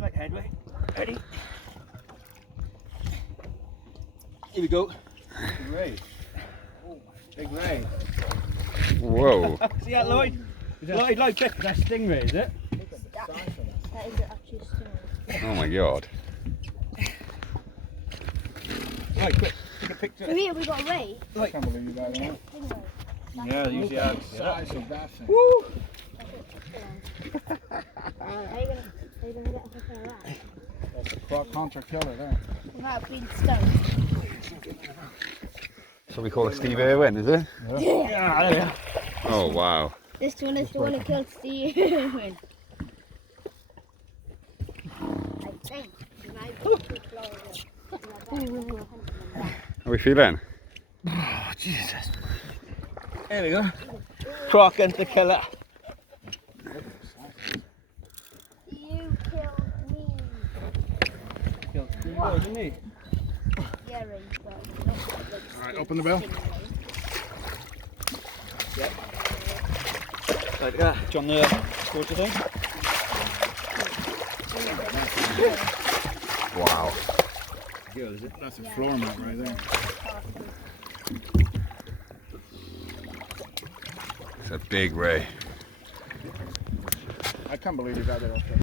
Flight headway. Ready? Here we go. Ray. Big Ray. Whoa. See that, Lloyd? Lloyd, quick. That's stingray, is it? That is actually a stingray. Oh my god. Right, quick. Take a picture. So here we got a ray. I can't believe you got that. Stingray. Yeah, usually are. Size of that thing. Woo! Are you gonna get something like that? That's a croc hunter killer there. Without being stoned. So we call it Steve Irwin, is it? Yeah, there we are. Oh wow. This one is the one who killed Steve Irwin. I think. How are we feeling? Oh, Jesus. There we go. Croc hunter killer. You killed me. Killed Steve Irwin, didn't he? Yeah, Ray, but not like Alright, open the bell. Yep. Like that. John the quarter thing. Wow. That's a floor mat right there. It's a big ray. I can't believe you got that off there.